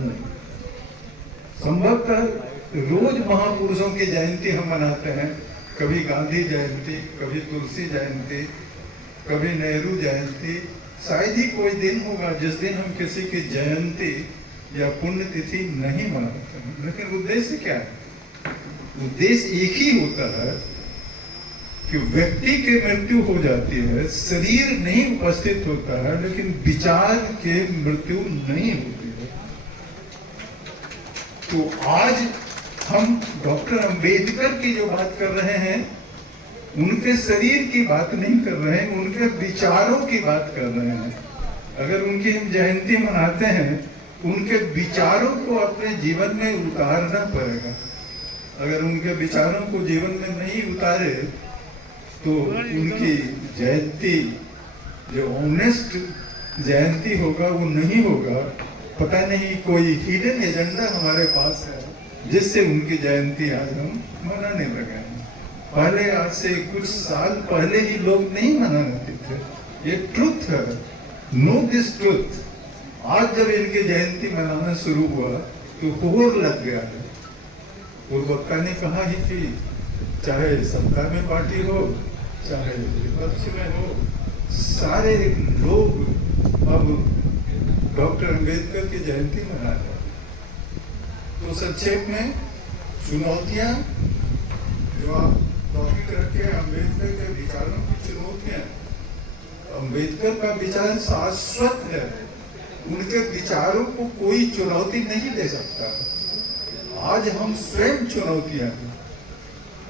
हूँ। संभवतः रोज महापुरुषों की जयंती हम मनाते हैं, कभी गांधी जयंती, कभी तुलसी जयंती, कभी नेहरू जयंती। शायद ही कोई दिन होगा जिस दिन हम किसी की जयंती या पुण्यतिथि नहीं मनाते हैं। लेकिन उद्देश्य क्या है? उद्देश्य एक ही होता है कि व्यक्ति की मृत्यु हो जाती है, शरीर नहीं उपस्थित होता है, लेकिन विचार के मृत्यु नहीं होती है। तो आज हम डॉक्टर अंबेडकर की जो बात कर रहे हैं, उनके शरीर की बात नहीं कर रहे हैं, उनके विचारों की बात कर रहे हैं। अगर उनकी हम जयंती मनाते हैं, उनके विचारों को अपने जीवन में उतारना पड़ेगा। अगर उनके विचारों को जीवन में नहीं उतारे तो उनकी जयंती जो ऑनेस्ट जयंती होगा वो नहीं होगा। पता नहीं कोई हिडन एजेंडा हमारे पास है जिससे उनकी जयंती आज हम मनाने लगे हैं। पहले आज से कुछ साल पहले ही लोग नहीं मनाते थे। ये ट्रुथ है, नो दिस ट्रुथ। आज जब इनकी जयंती मनाना शुरू हुआ तो होड़ लग गया है। पूर्ववक्ता ने कहा ही थी, चाहे सत्ता में पार्टी हो चाहे विपक्ष में हो, सारे लोग अब डॉक्टर अंबेडकर की जयंती मना रहे हैं। तो संक्षेप में चुनौतियां जो आप टॉपिक रखे, अंबेडकर के विचारों की चुनौतियां। अंबेडकर का विचार शाश्वत है, उनके विचारों को कोई चुनौती नहीं दे सकता। आज हम स्वयं चुनौतियां हैं।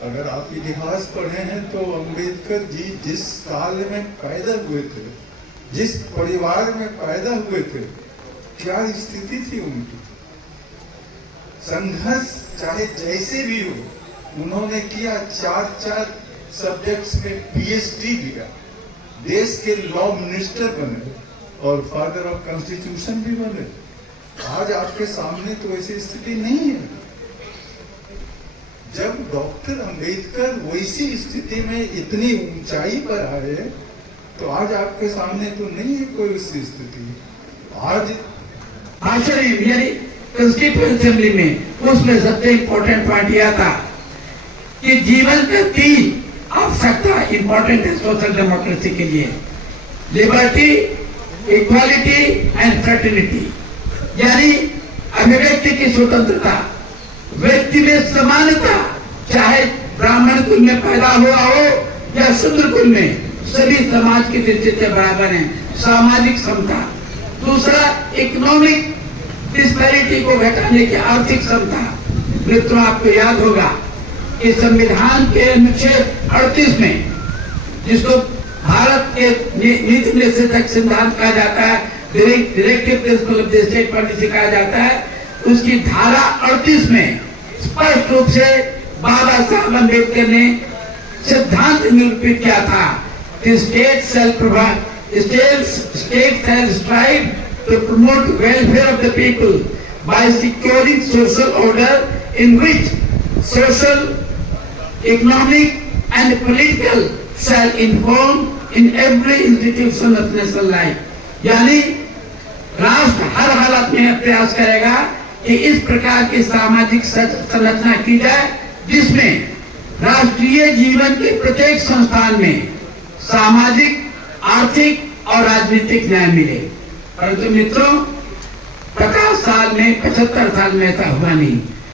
अगर आप इतिहास पढ़े हैं तो अंबेडकर जी जिस काल में पैदा हुए थे, जिस परिवार में पैदा हुए थे, क्या स्थिति थी उनकी। संघर्ष चाहे जैसे भी हो, उन्होंने किया। 4 सब्जेक्ट्स में पीएचडी लिया, देश के लॉ मिनिस्टर बने और फादर ऑफ कॉन्स्टिट्यूशन भी बने। आज आपके सामने तो ऐसी स्थिति नहीं है। जब डॉक्टर अंबेडकर वैसी स्थिति में इतनी ऊंचाई पर आए तो आज आपके सामने तो नहीं है कोई उसकी स्थिति। आज कॉन्स्टिट्यूएंट असेंबली में उसमें सबसे इम्पोर्टेंट पॉइंट यह था कि जीवन में 3 आवश्यकता इम्पोर्टेंट है सोशल डेमोक्रेसी के लिए: लिबर्टी, इक्वालिटी एंड फ्रेटर्निटी। यानी अभिव्यक्ति की स्वतंत्रता, व्यक्ति में समानता, चाहे ब्राह्मण कुल में पैदा हुआ हो या शूद्र कुल में, सभी समाज की दृष्टि से बराबर हैं। सामाजिक समता। दूसरा, इकोनॉमिक डिस्पैरिटी को घटाने की आर्थिक क्षमता। मित्रों, आपको याद होगा कि संविधान के अनुच्छेद 38 में, जिसको भारत के नीति निर्देशक सिद्धांत कहा जाता है, directive principle of the state policy कहा जाता है, उसकी धारा 38 में स्पष्ट रूप से बाबा साहब अम्बेडकर ने सिद्धांत निरूपित किया था कि state shall strive to promote welfare of the people by securing social order in which social, economic and political shall inform in every institution of national life। यानी राष्ट्र हर हालत में प्रयास करेगा कि इस प्रकार की सामाजिक संरचना की जाए जिसमें राष्ट्रीय जीवन के प्रत्येक संस्थान में सामाजिक, आर्थिक और राजनीतिक न्याय मिले। परंतु मित्रों, 50 साल में 75 साल में ऐसा हुआ नहीं।